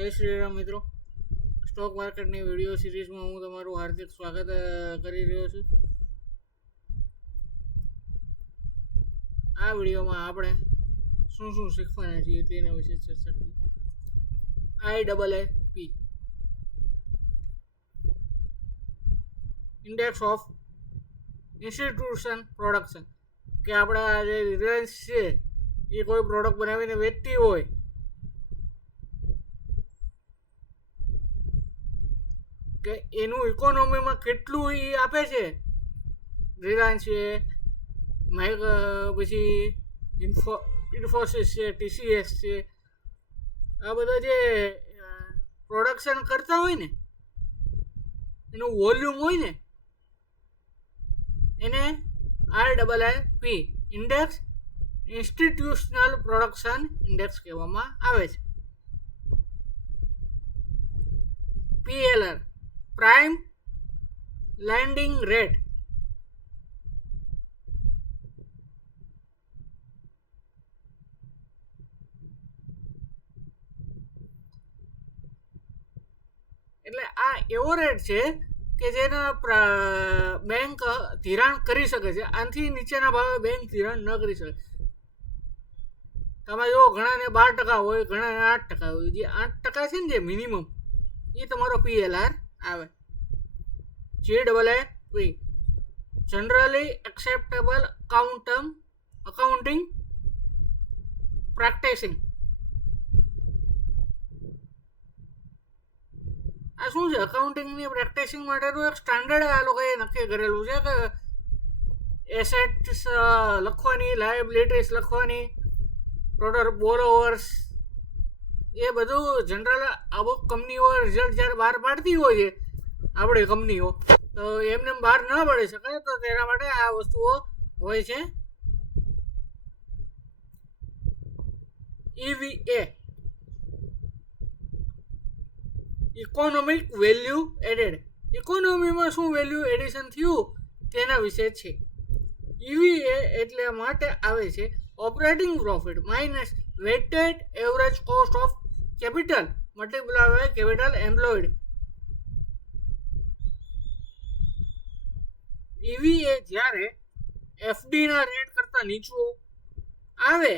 જય શ્રી રામ મિત્રો. સ્ટોક માર્કેટની વિડીયો સિરીઝમાં હું તમારું હાર્દિક સ્વાગત કરી રહ્યો છું. આ વિડીયોમાં આપણે શું શું શીખવાના છીએ તેના વિશે ચર્ચા કરીએ. IAAP index of institution production, કે આપણા જે રિલાયન્સ છે એ કોઈ પ્રોડક્ટ બનાવીને વેચતી હોય કે એનું ઇકોનોમીમાં કેટલું એ આપે છે. રિલાયન્સ છે, પછી ઇન્ફોસિસ છે, TCS છે, આ બધા જે પ્રોડક્શન કરતા હોય ને એનું વોલ્યુમ હોય ને એને IAAP index institutional production index કહેવામાં આવે છે. PLR પ્રાઇમ લેન્ડિંગ રેટ, એટલે આ એવો રેટ છે કે જેના બેંક ધિરાણ કરી શકે છે. આનાથી નીચેના ભાવે બેંક ધિરાણ ન કરી શકે. તમે જો ઘણાને 12% હોય, ઘણાને 8% હોય. જે 8% છે ને, જે મિનિમમ, એ તમારો PLR આવે. GAAP generally acceptable accounting practising. આ શું છે? અકાઉન્ટિંગની પ્રેક્ટિસિંગ માટેનું એક સ્ટાન્ડર્ડ આ લોકોએ નક્કી કરેલું છે કે એસેટ્સ લખવાની, લાયબિલિટીઝ લખવાની, ટોટલ બોરોવર્સ, એ બધું જનરલ અમુક કંપનીઓ રિઝલ્ટ જ્યારે બહાર પાડતી હોય છે, આપણી કંપનીઓ, તો એમને બહાર ન પાડી શકે, તો તેના માટે આ વસ્તુઓ હોય છે. EVA economic value added. ઇકોનોમીમાં શું વેલ્યુ એડિશન થયું તેના વિશે છે. EVA એટલે માટે આવે છે operating profit minus weighted average cost of capital multiply by capital employed. EVA જ્યારે FD ના રેટ કરતા નીચું આવે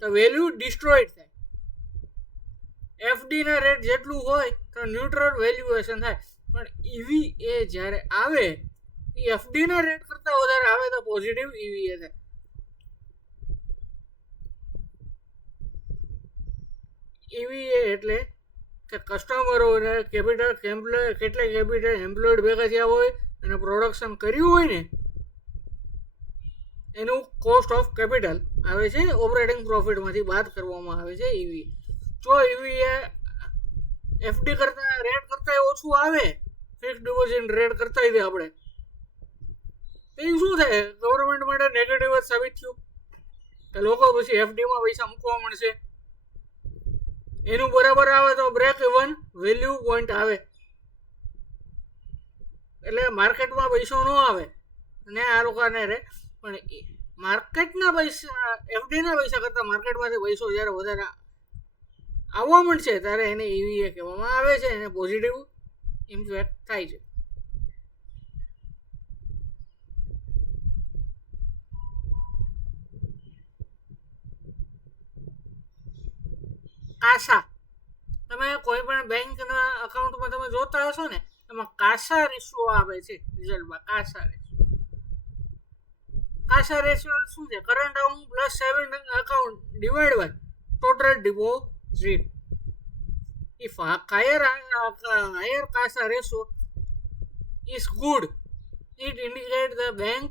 તો વેલ્યુ ડિસ્ટ્રોઈડ થાય. FD ના રેટ જેટલું હોય તો ન્યુટ્રલ વેલ્યુએશન થાય. પણ EVA જ્યારે આવે એ FD ના રેટ કરતા વધારે આવે તો પોઝિટિવ EVA થાય. EVA એટલે કે કસ્ટમરોને કેટલા કેપિટલ એમ્પ્લોયડ ભેગા થયા હોય અને પ્રોડક્શન કર્યું હોય ને એનું કોસ્ટ ઓફ કેપિટલ આવે છે. ઓપરેટિંગ પ્રોફિટમાંથી બાદ કરવામાં આવે છે EVA. જો EVA FD કરતા રેટ કરતા ઓછું આવે, ફિક્સ ડિપોઝિટ રેટ કરતા આપણે, તો એ શું થાય? ગવર્મેન્ટ માટે નેગેટિવ જ સાબિત થયું કે લોકો પછી FDમાં પૈસા મૂકવા મળશે. એનું બરાબર આવે તો બ્રેક ઇવન વેલ્યુ પોઈન્ટ આવે, એટલે માર્કેટમાં પૈસો ન આવે ને આ લોકોને રે. પણ માર્કેટના પૈસા, FDના પૈસા કરતાં માર્કેટમાંથી પૈસો જ્યારે વધારે આવવા મળશે ત્યારે એને EVA કહેવામાં આવે છે. એને પોઝિટિવ ઇમ્પેક્ટ થાય છે. કાસા, તમે કોઈ પણ બેંકના અકાઉન્ટમાં તમે જોતા હશો ને, એમાં કાસા રેશિયો આવે છે રિઝલ્ટમાં. કાસા રેશિયો શું છે? Current account plus saving account divide by total deposit. If higher CASA ratio is good, it indicates the bank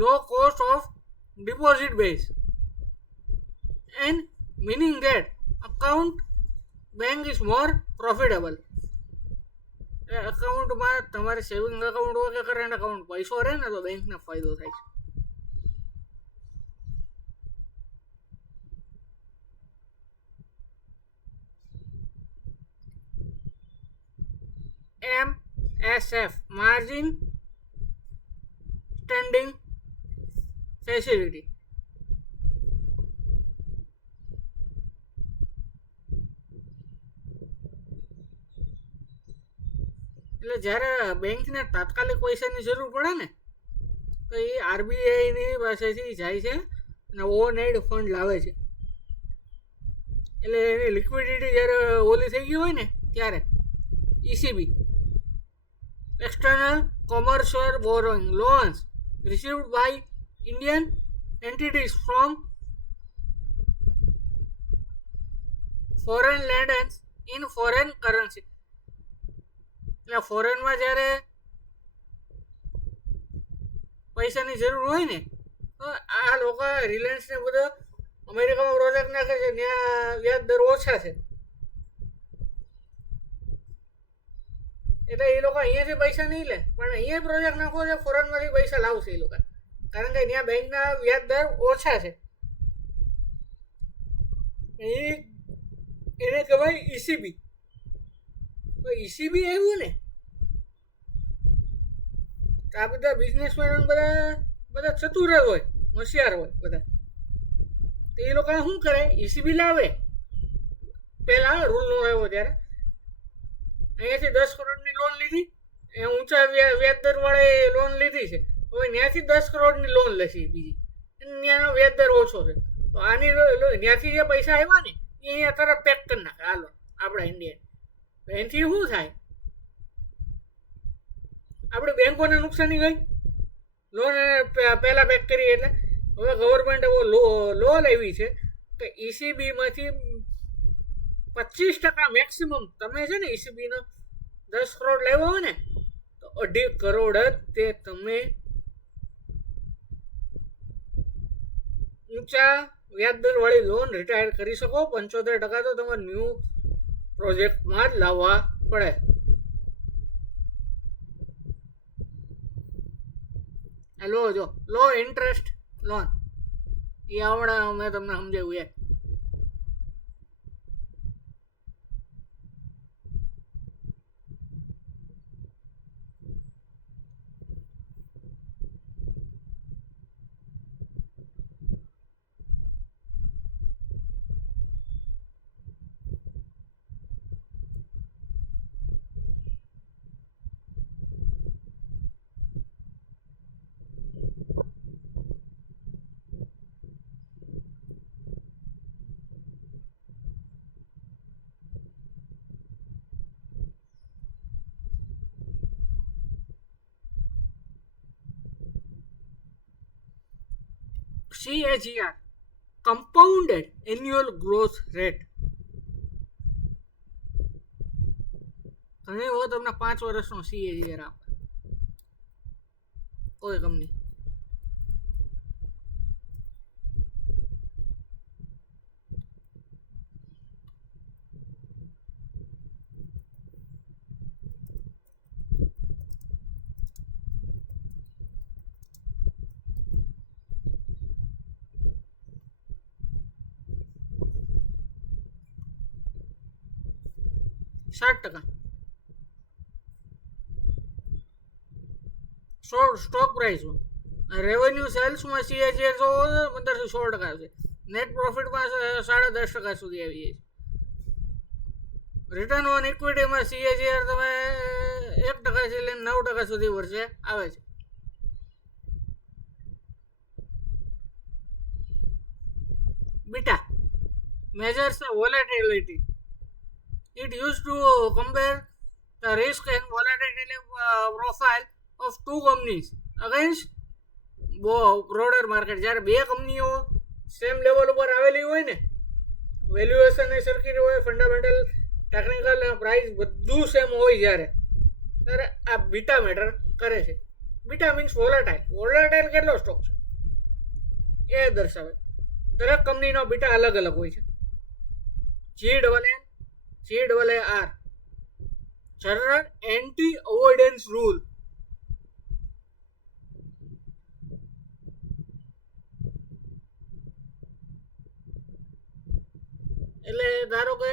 low cost of deposit base and meaning that account bank is more profitable. અકાઉન્ટમાં તમારે saving account હોય કે current account, પૈસો રહે ને તો બેંકને ફાયદો થાય છે. MSF margin standing facility. એટલે જ્યારે બેંકને તાત્કાલિક પૈસાની જરૂર પડે ને તો એ આરબીઆઈની પાસેથી જાય છે અને ઓવરનાઇટ ફંડ લાવે છે. એટલે એની લિક્વિડિટી જ્યારે ઓલી થઈ ગઈ હોય ને ત્યારે ECB external commercial borrowing loans received by Indian entities from foreign lenders in foreign currency. એટલે ફોરેનમાં જ્યારે પૈસાની જરૂર હોય ને તો આ લોકો રિલાયન્સને બધો અમેરિકામાં પ્રોજેક્ટ નાખે છે, ત્યાં વ્યાજ દર ઓછા છે, એટલે એ લોકો અહીંયાથી પૈસા નહીં લે, પણ અહીંયા પ્રોજેક્ટ નાખવો છે, ફોરેનમાંથી પૈસા લાવશે એ લોકો, કારણ કે ત્યાં બેંકના વ્યાજ દર ઓછા છે. એને કહેવાય ECB. તો ECB આવ્યું ને આ બધા બિઝનેસમેન બધા ચતુર હોય, હોશિયાર હોય બધા, તો એ લોકો શું કરે, ECB લાવે. પહેલા રૂલ નો આવ્યો ત્યારે અહીંયાથી 10 કરોડની લોન લીધી, એ ઊંચા વ્યાજદર વાળે લોન લીધી છે, હવે ત્યાંથી 10 કરોડની લોન લેશે બીજી, ત્યાંનો વ્યાજદર ઓછો છે, તો આની ત્યાંથી જે પૈસા આવ્યા ને એ અહીંયા તરત પેક કરી નાખે હાલો આપણા ઇન્ડિયા. એનાથી શું થાય, આપણે બેંકોને નુકસાની ગઈ, લોન પહેલાં પેક કરી, એટલે હવે ગવર્મેન્ટ એવો લો લેવી છે કે ECBમાંથી 25% મેક્સિમમ તમે છે ને ECBનો 10 કરોડ લેવો હોય ને તો 2.5 કરોડ જ તે તમે ઊંચા વ્યાજદર વાળી લોન રિટાયર કરી શકો. 75% તો તમારે ન્યૂ પ્રોજેક્ટમાં જ લાવવા પડે. લો જો લો ઇન્ટરેસ્ટ લોન એ આવડે મેં તમને સમજાવ્યું એ. CAGR compounded annual growth rate. ઘણી વખત તમને 5 વર્ષનો CAGR આપે કોઈ કંપની. સ્ટોક પ્રાઇસ રેવન્યુ સેલ્સમાં CAGR જો 15 થી 16% છે, નેટ પ્રોફિટમાં 10.5% સુધી આવી જાય છે, રિટર્ન ઓન ઇક્વિટીમાં CAGR તમે 1% થી લઈને 9% સુધી વર્ષે આવે છે. Beta measures the volatility. It used to compare the risk and volatility profile of two companies against broader market. જ્યારે બે કંપનીઓ સેમ લેવલ ઉપર આવેલી હોય ને, વેલ્યુએશન એ સરખી હોય, ફંડામેન્ટલ ટેકનિકલ પ્રાઇસ બધું સેમ હોય જ્યારે આ બીટા મેટર કરે છે. બીટા મીન્સ વોલેટાઇલ કેટલો સ્ટોક છે એ દર્શાવે. દરેક કંપનીનો બીટા અલગ અલગ હોય છે. GAAR general anti avoidance rule. એટલે ધારો કે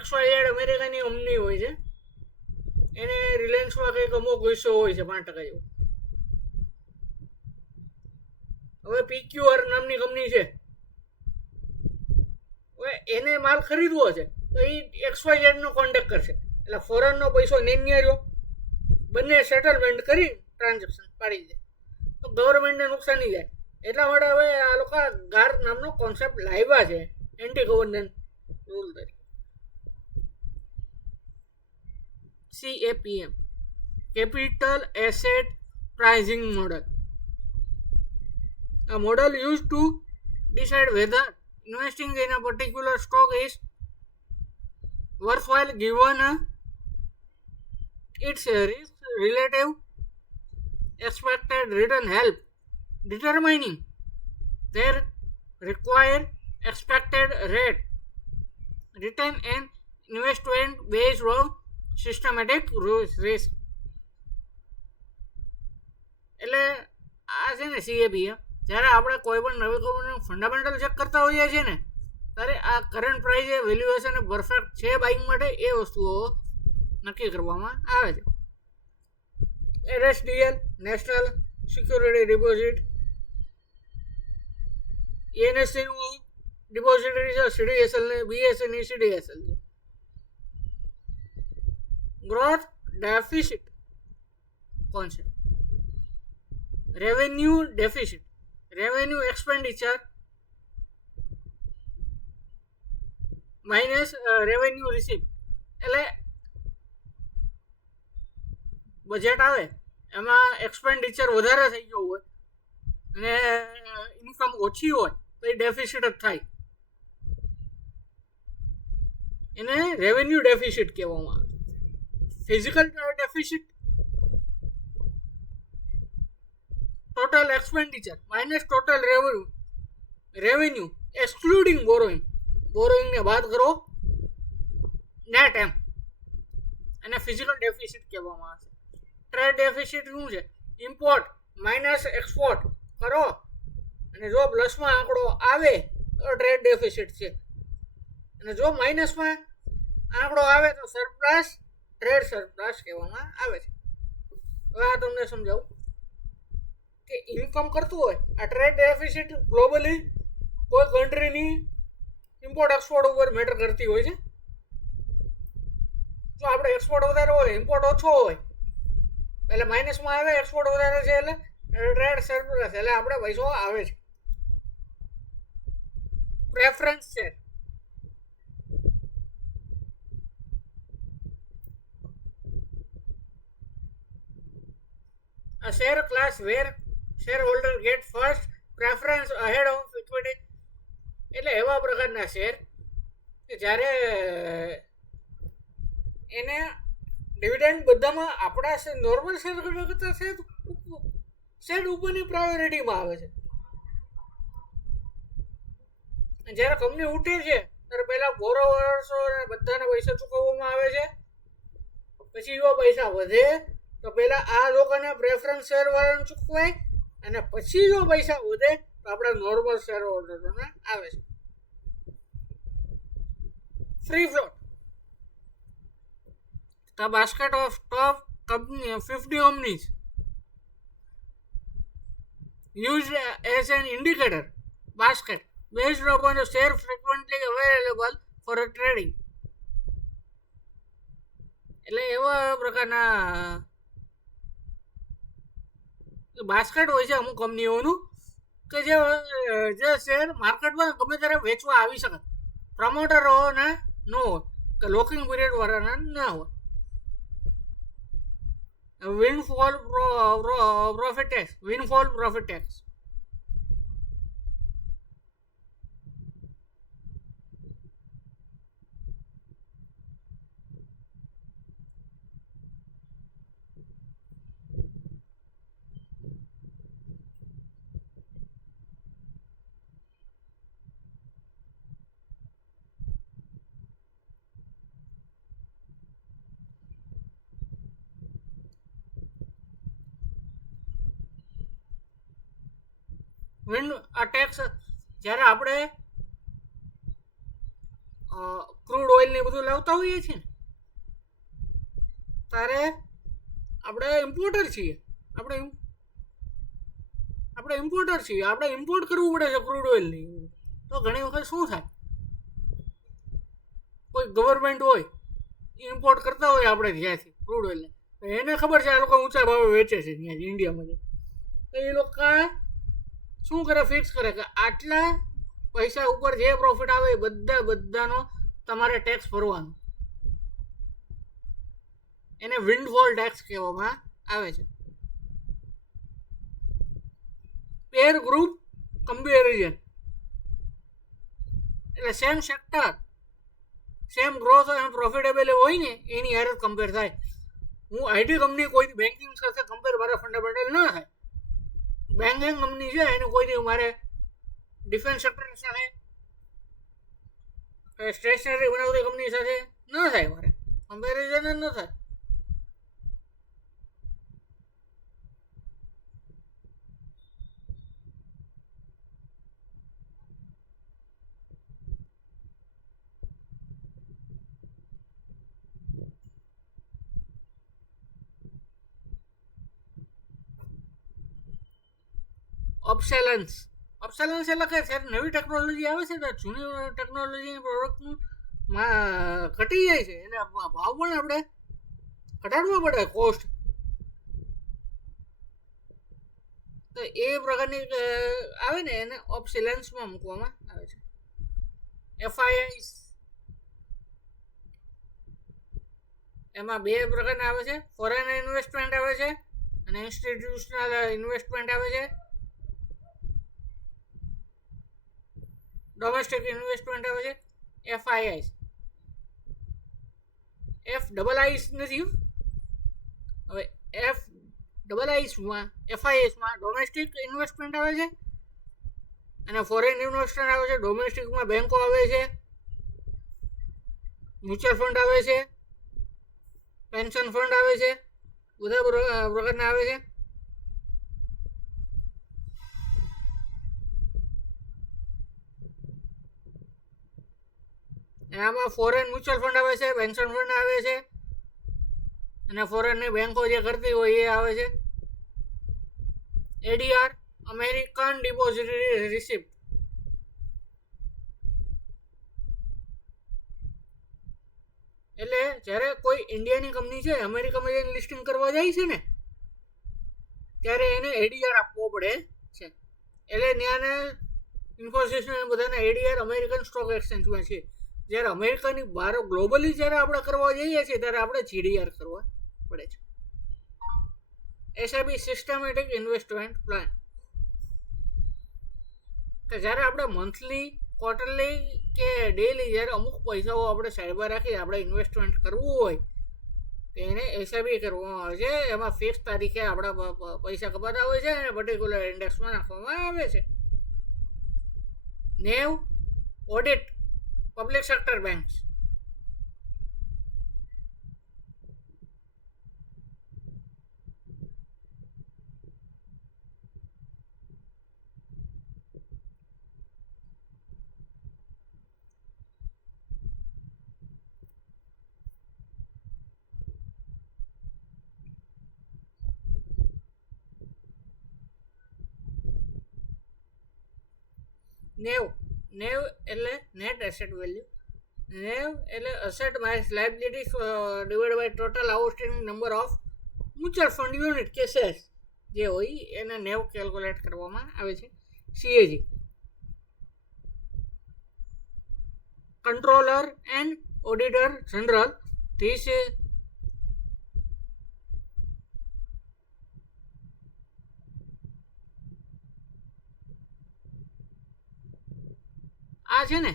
XYZ અમેરિકાની કંપની હોય છે, એને રિલાયન્સમાં કંઈક અમુક હિસ્સો હોય છે 5% જેવો. હવે PQR નામની કંપની છે, હવે એને માલ ખરીદવો છે તો એ XYZ નો કોન્ટેક્ટ કરશે એટલે ફોરેનનો પૈસો નેન્યા રહ્યો, બંને સેટલમેન્ટ કરી ટ્રાન્ઝેક્શન પાડી દે તો ગવર્મેન્ટને નુકસાન નહીં જાય. એટલા માટે હવે આ લોકો ગાર નામનો કોન્સેપ્ટ લાવ્યા છે એન્ટી ગવર્નન્સ રૂલ તરીકે. CAPM, capital asset pricing model. A model used to decide whether investing in a particular stock is worthwhile given its risk relative expected return, help determining their required expected rate return and investment based on systematic risk. એટલે આ છે ને CAPM, જ્યારે આપણે કોઈ પણ નવી કંપનીનું ફંડામેન્ટલ ચેક કરતા હોઈએ છીએ ને ત્યારે આ કરંટ પ્રાઇસ એ વેલ્યુએશન પરફેક્ટ છે બાઇંગ માટે એ વસ્તુઓ નક્કી કરવામાં આવે છે. NSDL, નેશનલ સિક્યુરિટી ડિપોઝિટ, NSCનું ડિપોઝિટરી છે, CDSL ને BSEની CDSL છે. Growth deficit concept, revenue deficit, revenue expenditure minus revenue receipt. એટલે બજેટ આવે એમાં એક્સપેન્ડિચર વધારે થઈ ગયું હોય અને ઇન્કમ ઓછી હોય તો એ ડેફિસિટ જ થાય, એને રેવન્યુ ડેફિસિટ કહેવામાં આવે. Physical deficit total expenditure minus total revenue excluding borrowing, બોરોઈંગને બાદ કરો નેટ એમ, અને ફિઝિકલ ડેફિસિટ કહેવામાં આવે છે. ટ્રેડ ડેફિસિટ શું છે? ઇમ્પોર્ટ માઇનસ એક્સપોર્ટ કરો અને જો પ્લસમાં આંકડો આવે તો ટ્રેડ ડેફિસિટ છે, અને જો માઇનસમાં આંકડો આવે તો સરપ્લસ, ટ્રેડ સરપ્લસ કહેવામાં આવે છે. હવે આ તમને સમજાવું કે ઇન્કમ કરતું હોય આ ટ્રેડ ડેફિસિટ ગ્લોબલી કોઈ કન્ટ્રીની ઇમ્પોર્ટ એક્સપોર્ટ ઉપર મેટર કરતી હોય છે. જો આપણે એક્સપોર્ટ વધારે હોય ઇમ્પોર્ટ ઓછો હોય એટલે માઇનસમાં આવે, એક્સપોર્ટ વધારે છે એટલે ટ્રેડ સરપ્લસ, એટલે આપણે પૈસો આવે છે. Preference share, a share class where shareholder get first preference ahead of equity. એટલે એવા પ્રકારના શેર કે જ્યારે એને ડિવિડન્ડ બધામાં આપણા નોર્મલ શેર કરતા શેર ઉપરની પ્રાયોરિટીમાં આવે છે. જ્યારે કંપની ઉઠે છે ત્યારે પહેલા બોરોવર્સો બધાને પૈસા ચૂકવવામાં આવે છે, પછી જો પૈસા વધે તો પહેલા આ લોકોને પ્રેફરન્સ શેર વાળાને ચૂકવાય અને પછી જો પૈસા વધે તો આપણે નોર્મલ શેર હોલ્ડરોને આવે છે. Free float, the basket of top company 50 companies used as an indicator basket based upon the share frequently available for a trading. એટલે એવા પ્રકારના બાસ્કેટ હોય છે અમુક કંપનીઓનું કે જે શેર માર્કેટમાં ગમે ત્યારે વેચવા આવી શકે, પ્રમોટરોને ન હોય કે લોકિંગ પીરિયડ વાળાના ના હોય. વિન્ડફોલ પ્રોફિટ ટેક્સ, ટેક્સ જ્યારે આપણે ક્રૂડ ઓઇલ ને બધું લાવતા હોઈએ છીએ ને ત્યારે આપણે ઇમ્પોર્ટર છીએ, આપણે ઇમ્પોર્ટ કરવું પડે છે ક્રૂડ ઓઇલની. તો ઘણી વખત શું થાય, કોઈ ગવર્મેન્ટ હોય ઇમ્પોર્ટ કરતા હોય આપણે ત્યાંથી ક્રૂડ ઓઇલ, એને ખબર છે આ લોકો ઊંચા ભાવે વેચે છે ત્યાં ઇન્ડિયામાં, તો એ લોકો શું કરે, ફિક્સ કરે કે આટલા પૈસા ઉપર જે પ્રોફિટ આવે એ બધાનો તમારે ટેક્સ ભરવાનો, એને વિન્ડફોલ ટેક્સ કહેવામાં આવે છે. પેર ગ્રુપ કમ્પેરિઝન એટલે સેમ સેક્ટર, સેમ ગ્રોથ અને પ્રોફિટેબલ હોય ને એની હારે કમ્પેર થાય. હું આઈટી કંપની કોઈ બેન્કિંગ સાથે કમ્પેર મારે ફંડામેન્ટલ ન થાય. બેન્કિંગ કંપની છે એને કોઈ મારે ડિફેન્સ સેક્ટર સાથે, સ્ટેશનરી બનાવતી કંપની સાથે ન થાય, મારે કમ્પેરિઝન જ ન થાય. ઓબ્સેલન્સ એટલે કે જ્યારે નવી ટેકનોલોજી આવે છે તો જૂની ટેકનોલોજી પ્રોડક્ટનું ઘટી જાય છે, એટલે ભાવ પણ આપણે ઘટાડવો પડે, કોસ્ટ. તો એ પ્રકારની આવે ને એને ઓબ્સેલન્સમાં મૂકવામાં આવે છે. એફઆઈઆઈ એમાં બે પ્રકારના આવે છે, ફોરેન ઇન્વેસ્ટમેન્ટ આવે છે અને ઇન્સ્ટિટ્યુશનલ ઇન્વેસ્ટમેન્ટ આવે છે. ડોમેસ્ટિક ઇન્વેસ્ટમેન્ટ આવે છે એફઆઈઆઈ. એફ ડબલ આઈસ નથી, હવે એફ ડબલ આઈસમાં એફઆઈએસમાં ડોમેસ્ટિક ઇન્વેસ્ટમેન્ટ આવે છે અને ફોરેન ઇન્વેસ્ટમેન્ટ આવે છે. ડોમેસ્ટિકમાં બેંકો આવે છે, મ્યુચ્યુઅલ ફંડ આવે છે, પેન્શન ફંડ આવે છે, બધા પ્રકારના આવે છે. આમાં ફોરેન મ્યુચ્યુઅલ ફંડ આવે છે, પેન્શન ફંડ આવે છે અને ફોરેનની બેંકો જે કરતી હોય એ આવે છે. એડીઆર અમેરિકન ડિપોઝિટરી રિસિપ્ટ, એટલે જ્યારે કોઈ ઇન્ડિયાની કંપની છે અમેરિકામાં જઈને લિસ્ટિંગ કરવા જાય છે ને ત્યારે એને એડીઆર આપવો પડે છે. એટલે ત્યાંને ઇન્ફોસિસ બધાને એડીઆર અમેરિકન સ્ટોક એક્સચેન્જમાં છે. જ્યારે અમેરિકાની બહાર ગ્લોબલી જ્યારે આપણે કરવા જઈએ છીએ ત્યારે આપણે જીડીઆર કરવા પડે છે. એસઆઈપી સિસ્ટમેટિક ઇન્વેસ્ટમેન્ટ પ્લાન, કે જ્યારે આપણે મંથલી, ક્વાર્ટરલી કે ડેલી જ્યારે અમુક પૈસાઓ આપણે સાઈડમાં રાખી આપણે ઇન્વેસ્ટમેન્ટ કરવું હોય તો એને એસઆઈપી કરવામાં આવે છે. એમાં ફિક્સ તારીખે આપણા પૈસા કપાતા હોય છે અને પર્ટિક્યુલર ઇન્ડેક્સમાં નાખવામાં આવે છે. નેવ ઓડિટ પબ્લિક સેક્ટર બેંક્સ, નેવ એટલે નેટ એસેટ વેલ્યુ, નેવ એટલે asset minus liabilities divide by total outstanding number of mutual fund unit કે શેર્સ જે હોય એને નેવ કેલ્ક્યુલેટ કરવામાં આવે છે. CAG controller and auditor general, this આ છે ને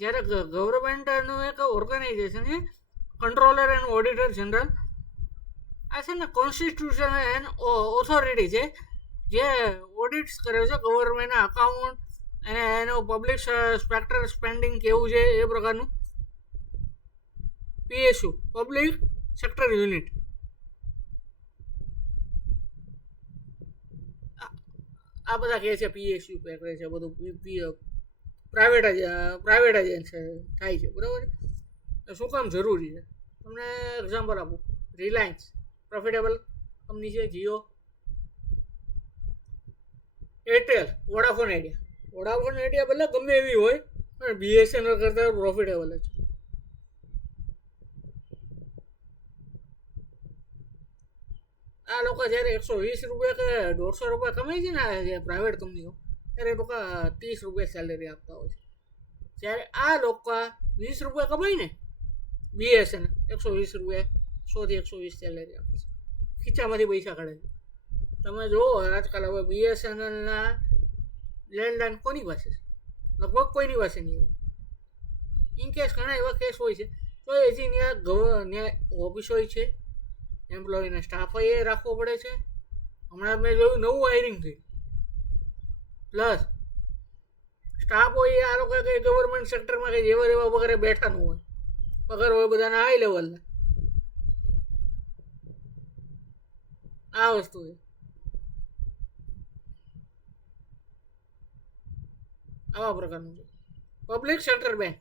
જ્યારે ગવર્મેન્ટનું એક ઓર્ગેનાઇઝેશન છે કંટ્રોલર એન્ડ ઓડિટર જનરલ, આ છે ને કોન્સ્ટિટ્યુશન એન્ડ ઓથોરિટી છે જે ઓડિટ્સ કરે છે ગવર્મેન્ટના અકાઉન્ટ અને એનું પબ્લિક સેક્ટર સ્પેન્ડિંગ કેવું છે એ પ્રકારનું. પીએસયુ પબ્લિક સેક્ટર યુનિટ, આ બધા કહે છે પીએસયુ કરે છે બધું પ્રાઇવેટાઇઝેશન થાય છે, બરાબર. શું કામ જરૂરી છે તમને એક્ઝામ્પલ આપું. રિલાયન્સ પ્રોફિટેબલ કંપની છે, જીઓ, એરટેલ, વોડાફોન આઈડિયા ભલે ગમે એવી હોય પણ બીએસએનએલ કરતાં પ્રોફિટેબલ જ. આ લોકો જ્યારે 120 રૂપિયા કે 150 રૂપિયા કમાય છે ને જે પ્રાઇવેટ કંપનીઓ, ત્યારે એ લોકો 30 રૂપિયા સેલેરી આપતા હોય છે. જ્યારે આ લોકો 20 રૂપિયા કમાય ને BSNL 120 રૂપિયા, 100 થી 120 સેલેરી આપે છે, ખીચામાંથી પૈસા કાઢે છે. તમે જુઓ આજકાલ હવે BSNLના લેન્ડલાઇન કોની પાસે છે? લગભગ કોઈની પાસે નહીં હોય. ઇનકેસ ઘણા એવા કેસ હોય છે તો હજી ત્યાં ઓફિસ હોય છે, એમ્પ્લોયીને સ્ટાફ એ રાખવો પડે છે. હમણાં મેં જોયું નવું હાયરિંગ થયું, પ્લસ સ્ટાફ હોય આ લોકો કંઈ ગવર્મેન્ટ સેક્ટરમાં કંઈ જેવા જેવા વગેરે બેઠા ન હોય, પગાર હોય બધાના હાઈ લેવલના. આ વસ્તુ છે. આવા પ્રકારનું છે public sector bank.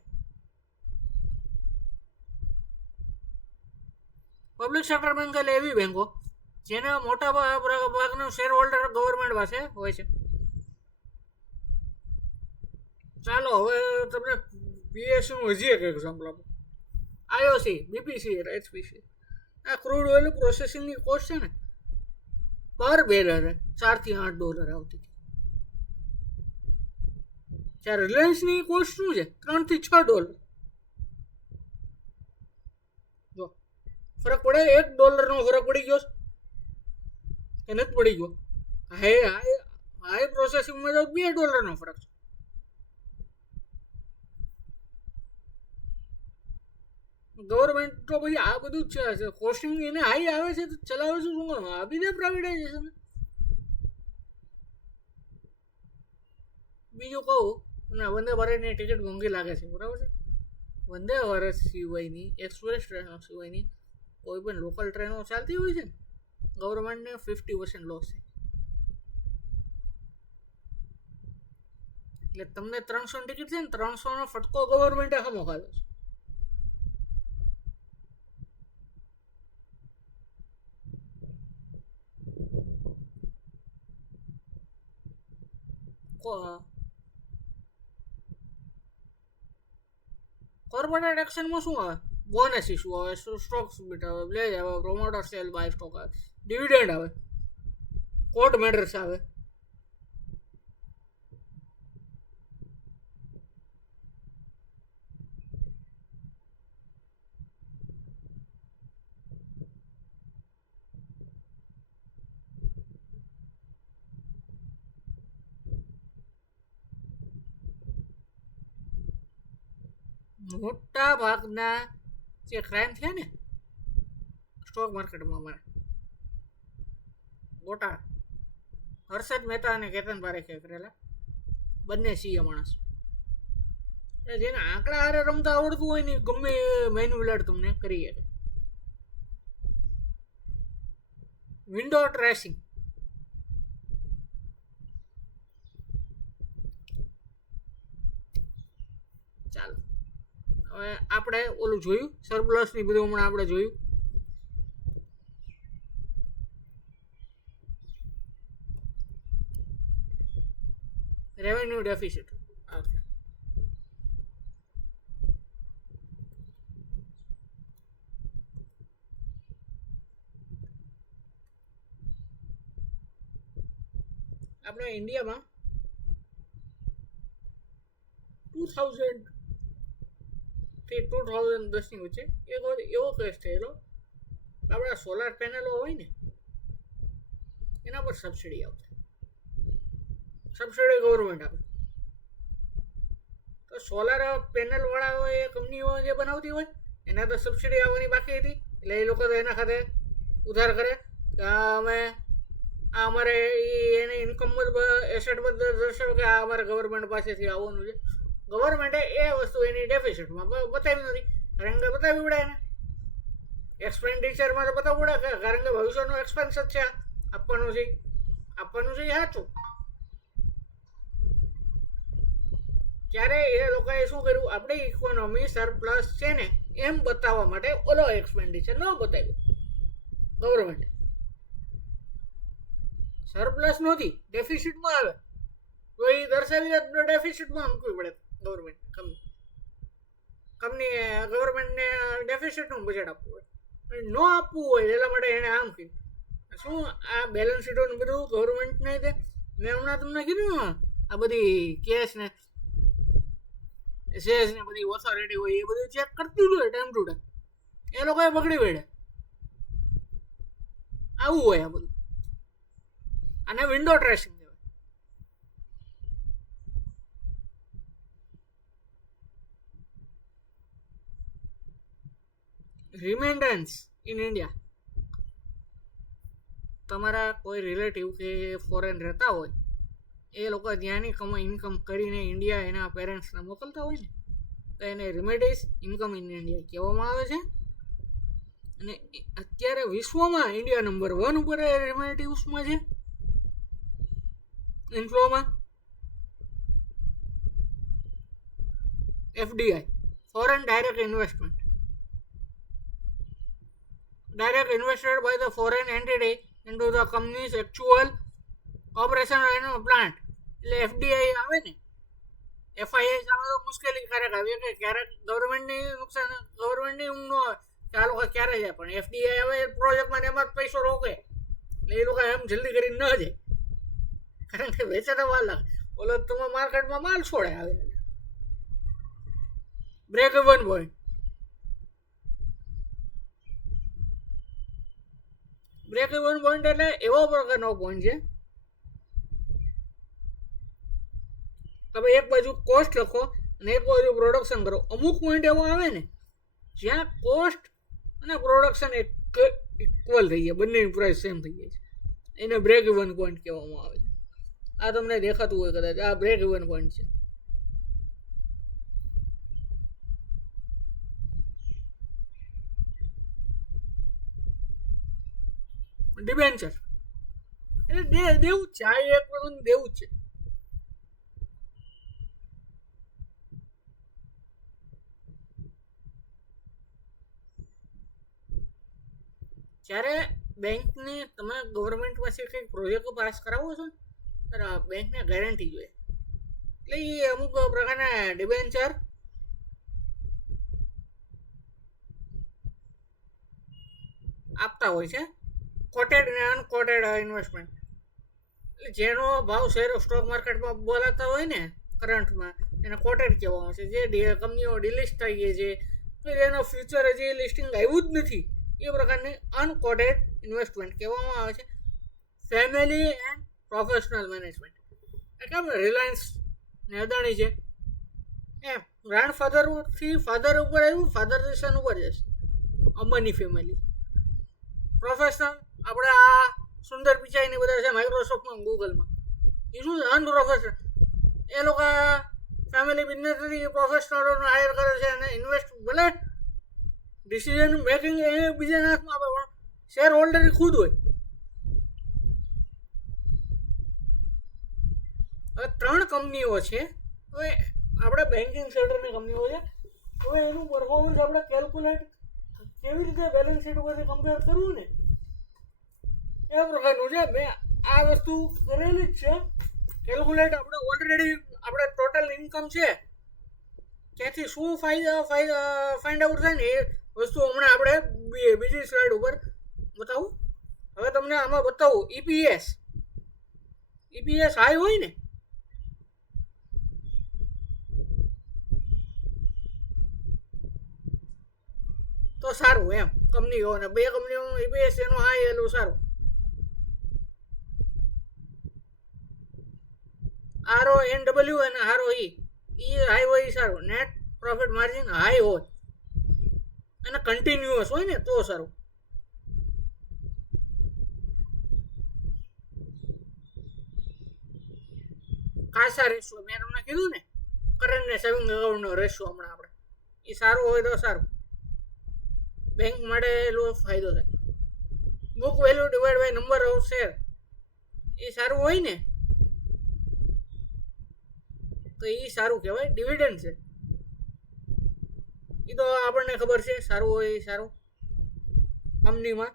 Public sector bank એટલે એવી બેંકો જેના મોટા ભાગનો શેર હોલ્ડર ગવર્મેન્ટ પાસે હોય છે. ચાલો હવે તમને PSUનું હજી એક એક્ઝામ્પલ આપો. IOC, BPCL, HPC, આ ક્રૂડ ઓઇલ પ્રોસેસિંગની કોસ્ટ છે ને પર બેરલે $4 થી $8 આવતી હતી. જ્યારે રિલાયન્સની કોસ્ટ શું છે? $3 થી $6. જો ફરક પડે, $1નો ફરક પડી ગયો કે નથી પડી ગયો? હાઈ પ્રોસેસિંગમાં તો $2નો ફરક છે. ગવર્મેન્ટ તો પછી આ બધું જ છે, કોસ્ટિંગ એને હાઈ આવે છે તો ચલાવે છે શું કામ? આપી દે પ્રાઇવેટાઇઝેશન. બીજું કહું ના, વંદે ભારતની ટિકિટ મોંઘી લાગે છે, બરાબર છે. વંદે ભારત સિવાયની, એક્સપ્રેસ ટ્રેનો સિવાયની કોઈ પણ લોકલ ટ્રેનો ચાલતી હોય છે ને, ગવર્મેન્ટને 50% લોસ છે. એટલે તમને 300ની ટિકિટ છે ને, 300નો ફટકો ગવર્મેન્ટે હમો ખાધો છે. કોર્પોરેટ એક્શનમાં શું આવે? બોનસ ઇસ્યુ આવે, સ્ટોક સ્પ્લિટ આવે, પ્લેજ આવે, પ્રોમોટર સેલ બાય સ્ટોક આવે, ડિવિડન્ડ આવે, કોર્ટ મેટર્સ આવે. મોટા ભાગના જે ક્રાઇમ થયા ને સ્ટોક માર્કેટમાં, અમારે ગોટાળા હર્ષદ મહેતા અને કેતન પારેખે કરેલા, બંને સીએ માણસ. જેને આંકડા હારે રમતા આવડતું હોય ને ગમે મેન્યુલેટ તમને કરી શકે. વિન્ડો ટ્રેસિંગ, ચાલો હવે આપણે ઓલું જોયું સરપ્લસની બધું હમણાં આપણે જોયું. રેવન્યુ ડેફિસિટ, આપણે ઇન્ડિયામાં 2000 થી 2010ની વચ્ચે એક વાર એવો કેસ થયેલો, આપણા સોલાર પેનલો હોય ને એના પર સબસિડી આવતી, સબસિડી ગવર્મેન્ટ આપે. તો સોલાર પેનલ વાળા એ કંપનીઓ જે બનાવતી હોય એના તો સબસિડી આવવાની બાકી હતી, એટલે એ લોકો તો એના ખાતે ઉધાર કરે કે અમે આ અમારે એની ઇન્કમ એસેટ બધા દર્શાવે કે આ અમારે ગવર્મેન્ટ પાસેથી આવવાનું છે. ગવર્મેન્ટે એ વસ્તુ એની ડેફિસિટમાં બતાવી નથી, કારણ કે બતાવી પડે એને એક્સપેન્ડિચરમાં તો બતાવવું પડે, કારણ કે ભવિષ્યનું એક્સપેન્સ જ છે, આપવાનું છે સાચું. ત્યારે એ લોકોએ શું કર્યું, આપણી ઇકોનોમી સરપ્લસ છે ને એમ બતાવવા માટે ઓલો એક્સપેન્ડિચર ન બતાવ્યું ગવર્મેન્ટ. સરપ્લસ નહોતી, ડેફિસિટમાં આવે તો એ દર્શાવી ડેફિસિટમાં મૂકવી પડે ગવર્મેન્ટ કંપની ગવર્મેન્ટને ડેફિસિટનું બજેટ આપવું હોય, ન આપવું હોય એટલા માટે એણે આમ કર્યું. શું આ બેલેન્સ શીટો ને બધું ગવર્મેન્ટને દે. મેં હમણાં તમને કીધું આ બધી કેસ ને શેર્સ ને બધી ઓથોરિટી હોય એ બધું ચેક કરતી હોય ટાઈમ ટુ ટાઈમ. એ લોકોએ પકડી પડે. આવું હોય આ બધું. અને વિન્ડો ટ્રેસિંગ કહેવાય. રિમેન્ડન્સ ઇન ઇન્ડિયા. તમારા કોઈ રિલેટિવ કે ફોરેન રહેતા હોય એ લોકો ત્યાંની ઇન્કમ કરીને ઇન્ડિયા એના પેરેન્ટ્સને મોકલતા હોય ને તો એને રિમેડિસ ઇન્કમ ઇન ઇન્ડિયા કહેવામાં આવે છે. અને અત્યારે વિશ્વમાં ઇન્ડિયા નંબર 1 ઉપર રિમેડિવ્સમાં છે ઇન્ફ્લોમાં. FDI, foreign direct investment, direct invested by the foreign entity into the company's actual operation and plant. એટલે એફડીઆઈ આવે ને, એફઆઈઆઈ આવે તો મુશ્કેલી ક્યારેક આવી કે ક્યારેક ગવર્મેન્ટને નુકસાન, ગવર્મેન્ટની ઊંઘ ન આવે કે આ લોકો ક્યારે જાય. પણ એફડીઆઈ આવે પ્રોજેક્ટમાં એમાં જ પૈસો રોકે એટલે એ લોકો એમ જલ્દી કરીને ન જાય, કારણ કે વેચે તો વાર લાગે. ઓલો તમે માર્કેટમાં માલ છોડે આવે. Break even point. Break even point એટલે એવો પ્રકારનો પોઈન્ટ છે તમે એક બાજુ કોસ્ટ લખો અને એક બાજુ પ્રોડક્શન કરો. અમુક પોઈન્ટ એવો આવે ને જ્યાં કોસ્ટ અને પ્રોડક્શન ઇક્વલ થઈ જાય, બંનેની પ્રાઇસ સેમ થઈ જાય છે, એને બ્રેક ઇવન પોઈન્ટ કહેવામાં આવે છે. આ તમને દેખાતું હોય કદાચ, આ બ્રેક ઇવન પોઈન્ટ છે. ડિબેન્ચર એટલે દેવું જ છે, આ એક પ્રકારનું દેવું જ છે. જ્યારે બેંકને તમે ગવર્મેન્ટ પાસે કંઈક પ્રોજેક્ટ પાસ કરાવો છો ને ત્યારે બેંકને ગેરંટી જોઈએ, એટલે એ અમુક પ્રકારના ડિબેન્ચર આપતા હોય છે. કોટેડ અને અનકોટેડ ઇન્વેસ્ટમેન્ટ એટલે જેનો ભાવ શેર સ્ટોક માર્કેટમાં બોલાતા હોય ને કરંટમાં એને કોટેડ કહેવામાં આવે છે. જે કંપનીઓ ડિલિસ્ટ થઈ ગઈ છે એનો ફ્યુચર હજી લિસ્ટિંગ આવ્યું જ નથી એ પ્રકારની અનકોટેડ ઇન્વેસ્ટમેન્ટ કહેવામાં આવે છે. ફેમિલી એન્ડ પ્રોફેશનલ મેનેજમેન્ટ એટલે રિલાયન્સ ને અદાણી છે એમ ગ્રાન્ડફાધરથી ફાધર ઉપર આવ્યું, ફાધરથી સન ઉપર જશે અંબાની ફેમિલી. પ્રોફેશનલ આપણે આ સુંદર પિચાઈની બધા છે માઇક્રોસોફ્ટમાં, ગૂગલમાં, એ શું છે અનપ્રોફેશનલ. એ લોકો ફેમિલી બિઝનેસથી પ્રોફેશનલોને હાયર કરે છે અને ઇન્વેસ્ટ ભલે ડિસિઝન મેકિંગ એ બીજાના હાથમાં આપે પણ શેર હોલ્ડર ખુદ હોય. હવે 3 કંપનીઓ છે, હવે આપણે બેન્કિંગ સેક્ટરની કંપનીઓ છે. હવે એનું પરફોર્મન્સ આપણે કેલ્ક્યુલેટ કેવી રીતે બેલેન્સ શીટ ઉપરથી કમ્પેર કરવું ને એ પ્રકારનું છે. મેં આ વસ્તુ કરેલી જ છે કેલ્ક્યુલેટ. આપણે ઓલરેડી આપણે ટોટલ ઇન્કમ છે ત્યાંથી શું ફાઇન્ડ આઉટ થાય ને એ વસ્તુ હમણાં આપણે બીજી સ્લાઇડ ઉપર બતાવું. હવે તમને આમાં બતાવું ઈપીએસ હાઈ હોય ને તો સારું એમ. કંપનીઓ અને 2 કંપનીઓ ઈપીએસ એનું હાઈ એલું સારું. RONW અને ROE હાઈ હોય સારું. નેટ પ્રોફિટ માર્જિન હાઈ હોય અને કન્ટિન્યુઅસ હોય ને તો સારું. કાસા રેશિયો મેં તમને કીધું ને, કરંટ ને સેવિંગ એકાઉન્ટનો રેશિયો હમણાં આપણે એ સારું હોય તો સારું, બેંક માટે એટલો ફાયદો થાય. Book value divide by number of share એ સારું હોય ને તો એ સારું કહેવાય. ડિવિડન્ડ છે એ તો આપણને ખબર છે સારું હોય એ સારું. કંપનીમાં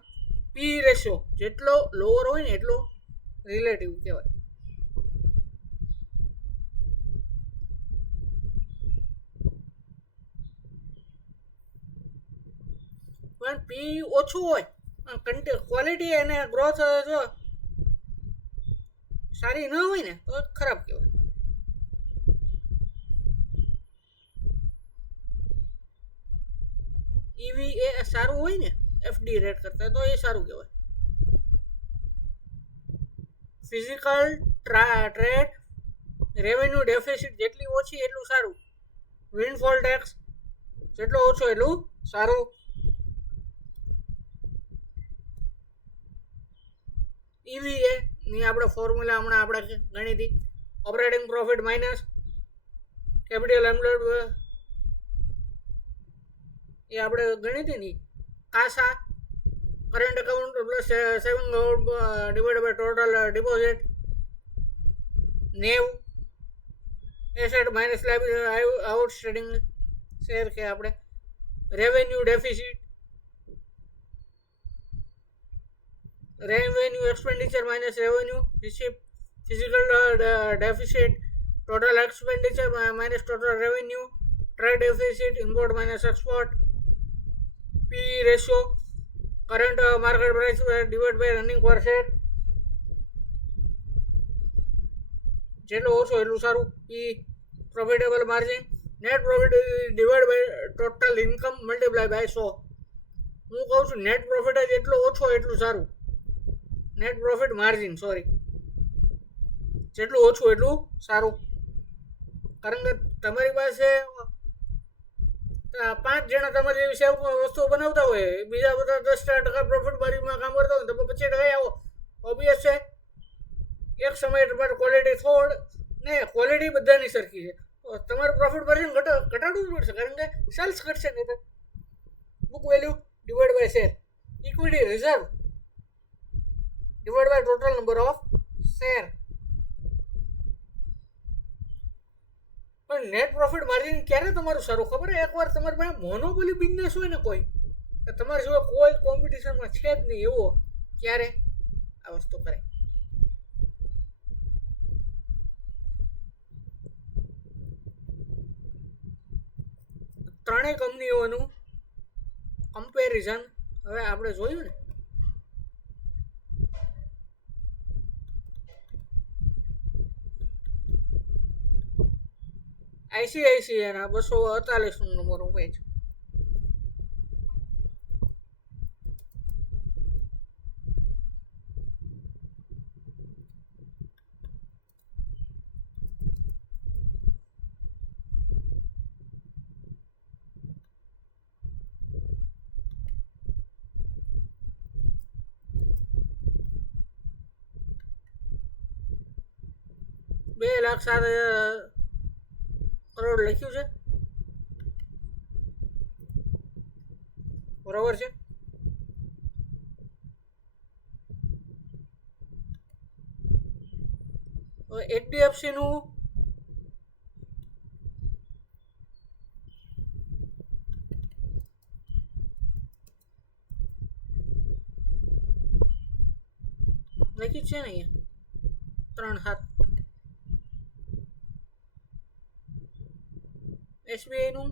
પી રેશિયો જેટલો લોઅર હોય ને એટલો રિલેટિવ કહેવાય. પણ પી ઓછું હોય ક્વોલિટી અને ગ્રોથ જો સારી ન હોય ને તો ખરાબ કહેવાય. ઈવી એ સારું હોય ને એફડી રેટ કરતા તો એ સારું કહેવાય. ફિઝિકલ ટ્રેડ રેવન્યુ ડેફિસિટ જેટલી ઓછી એટલું સારું. વિન્ડફોલ ટેક્સ જેટલો ઓછો એટલું સારું. ઈવીએ ની આપણે ફોર્મ્યુલા હમણાં આપણે ગણી હતી. Operating profit minus capital employed એ આપણે ગણી હતી ને. CASA current account plus saving divide by total deposit. NAV asset minus outstanding share કે આપણે revenue deficit. Revenue expenditure minus revenue receipt. Physical deficit total expenditure minus total revenue. Trade deficit import minus export. P ratio current market price divide by running per share. જેટલું ઓછું એટલું સારું. P profitable margin net profit divide by total income multiply by 100. હું કહું છું net profit જ એટલો ઓછો એટલું સારું. નેટ પ્રોફિટ માર્જિન સોરી જેટલું ઓછું એટલું સારું. કારણ કે તમારી પાસે 5 જણા તમારી એવી સેવ વસ્તુઓ બનાવતા હોય, બીજા બધા 10% પ્રોફિટ માર્જિનમાં કામ કરતા હોય, તમે 25% આવો ઓબ્વિયસ છે. એક સમયે તમારે ક્વોલિટી ને ક્વોલિટી બધાની સરખી છે તો તમારું પ્રોફિટ માર્જિન ઘટાડવું જ પડશે. કારણ કે સેલ્સ ઘટશે નહીં. તો book value divide by share. Equity reserve divide by total number of share. પણ નેટ પ્રોફિટ માર્જિન ક્યારે તમારું સારું ખબર? એકવાર તમારી પાસે મોનોપોલી બિઝનેસ હોય ને કોઈ તમારી જોડે કોઈ કોમ્પિટિશનમાં છે જ નહીં એવો, ક્યારે આ વસ્તુ કરે. ત્રણેય કંપનીઓનું કમ્પેરિઝન હવે આપણે જોયું ને. આઈસીઆઈસીઆઈના 248 નંબરનું પેજ. $2,07,000 કરોડ લખ્યું છે બરોબર છે. એચડીએફસી નું લખ્યું છે ને અહીંયા 3-7. એસબીઆઈ નું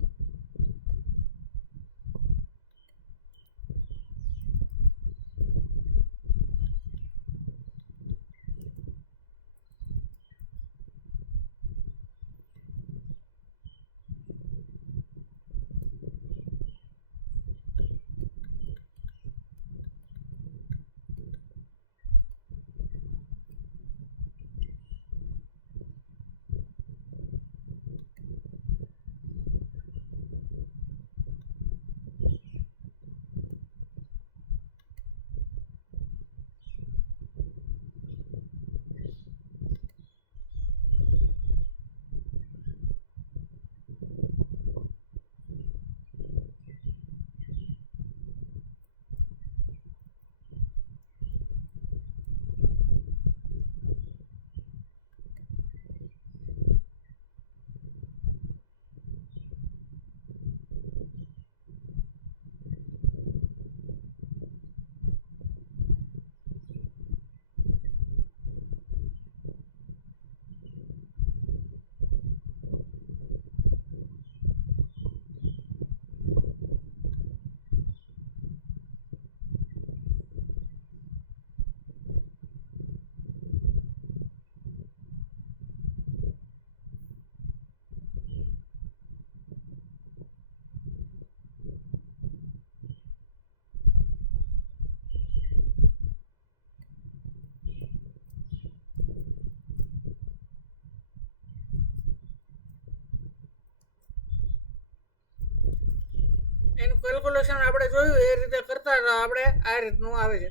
એનું કેલ્ક્યુલેશન આપણે જોયું એ રીતે કરતા હતા આપણે આ રીતનું આવે છે.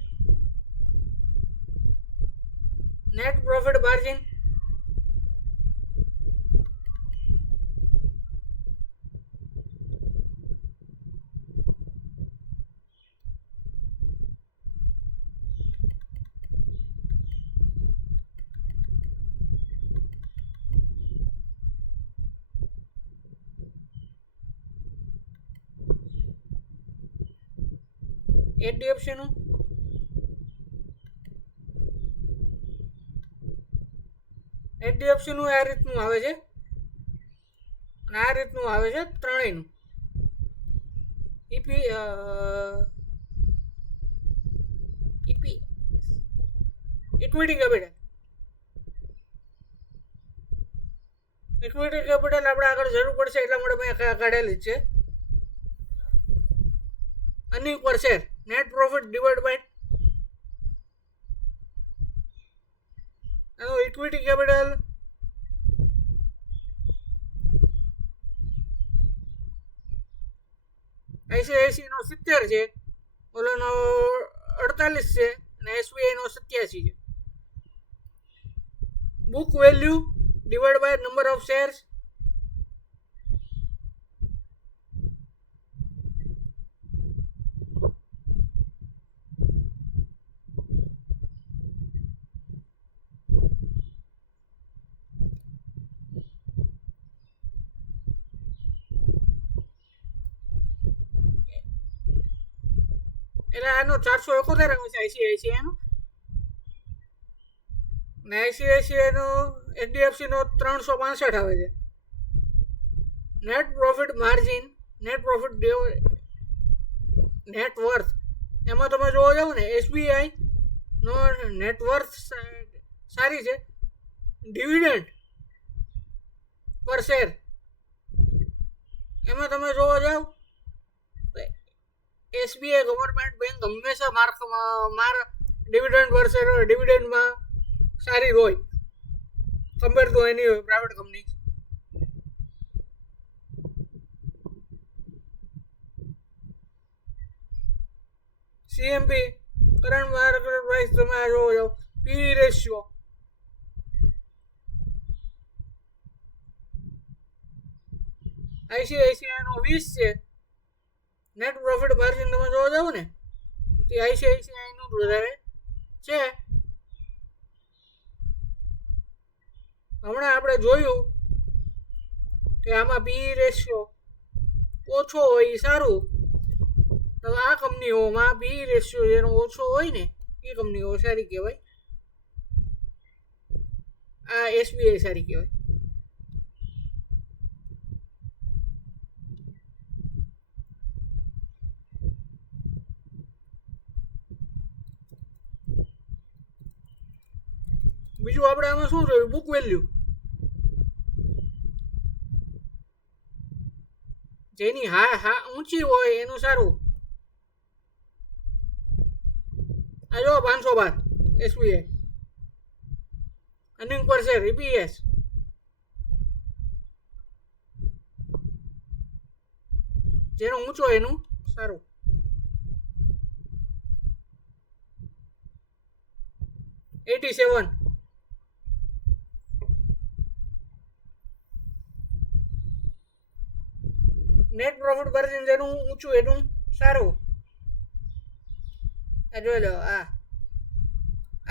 નેટ પ્રોફિટ માર્જિન એચડીએફસીનું આ રીતનું આવે છે અને આ રીતનું આવે છે ત્રણેયનું. ઇક્વિટી કેપિટલ આપણે આગળ જરૂર પડશે એટલા માટે મેં કાઢેલી જ છે. Earning per share net profit divide by equity capital ICICI નો 70 છે, ઓલોનો 48 છે અને SBI નો 87 છે. Book value divide by number of shares એટલે આનો 471 આવે છે ICICI નો ને ICICI નો HDFC નો 365 આવે છે. Net profit margin net profit net worth એમાં તમે જોવા જાવ ને SBI નો નેટ વર્થ સારી છે. ડિવિડન્ડ પર શેર એમાં તમે જોવા જાવ SBI ગવર્મેન્ટ બેંક હંમેશા ડિવિડન્ડ વર્ષે ડિવિડન્ડમાં સારી હોય compare to any private company. CMP current market price તમે જોવો જાવ. પી રેશિયો ICICI નો 20 છે. નેટ પ્રોફિટ માર્જિન તમે જોવા જાવ ને તે ICICI નું વધારે છે. હમણાં આપણે જોયું કે આમાં પી રેશિયો ઓછો હોય એ સારું. તો આ કંપનીઓમાં પી રેશિયો જેનો ઓછો હોય ને એ કંપનીઓ સારી કહેવાય. આ SBI સારી કહેવાય. બીજું આપણે આમાં શું જોયું? બુક વેલ્યુ જેની ઊંચી હોય એનું સારું. આ જો 512 SBI. Earning per share EPS જેનો ઊંચો એનું સારું. $87. નેટ પ્રોફિટ માર્જિન જેનું ઊંચું એનું સારું. આ જોઈ લો.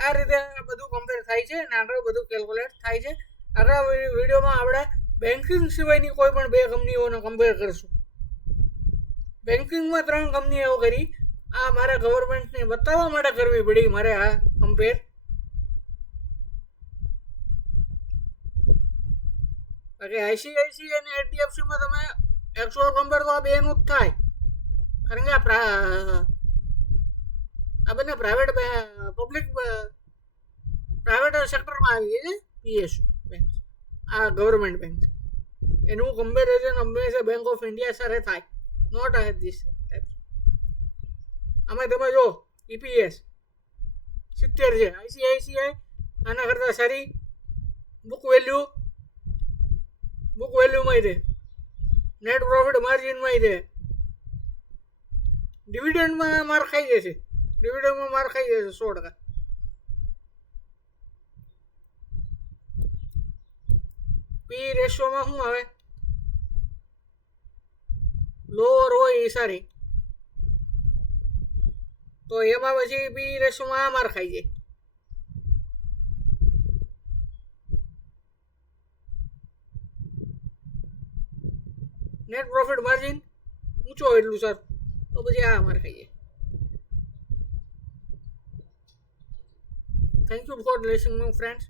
આ રીતે બધું કમ્પેર થાય છે અને આગળ બધું કેલ્ક્યુલેટ થાય છે. આગળ વિડીયોમાં આપણે બેન્કિંગ સિવાયની કોઈ પણ બે કંપનીઓને કમ્પેર કરીશું. બેન્કિંગમાં 3 કંપનીઓ કરી. આ મારે ગવર્મેન્ટને બતાવવા માટે કરવી પડી મારે આ કમ્પેર. બાકી ICICI અને HDFCમાં તમે એકચ્યુઅલ કમ્પેર તો આ બેનું જ થાય. કારણ કે આ બંને પ્રાઇવેટ સેક્ટરમાં આવી છે PSU બેંક. આ ગવર્મેન્ટ બેંક છે. એનું કમ્પેરિઝન હંમેશા બેંક ઓફ ઇન્ડિયા સાથે થાય. નોટ આ ધીસ ટાઈપ. આમાં તમે જો EPS 70 છે. ICICI આના કરતાં સારી. બુક વેલ્યુમાં છે. નેટ પ્રોફિટ માર્જિનમાં છે. ડિવિડન્ડમાં માર ખાઈ જશે, ડિવિડન્ડમાં માર ખાઈ જશે 100%. પી રેશિયોમાં શું આવે, લોઅર હોય એ સારી, તો એમાં પછી પી રેશિયોમાં આ માર ખાઈ જાય. નેટ પ્રોફિટ માર્જિન ઊંચો એટલું સારું, તો પછી આ માર ખાઈ જાય. Thank you for listening my friends.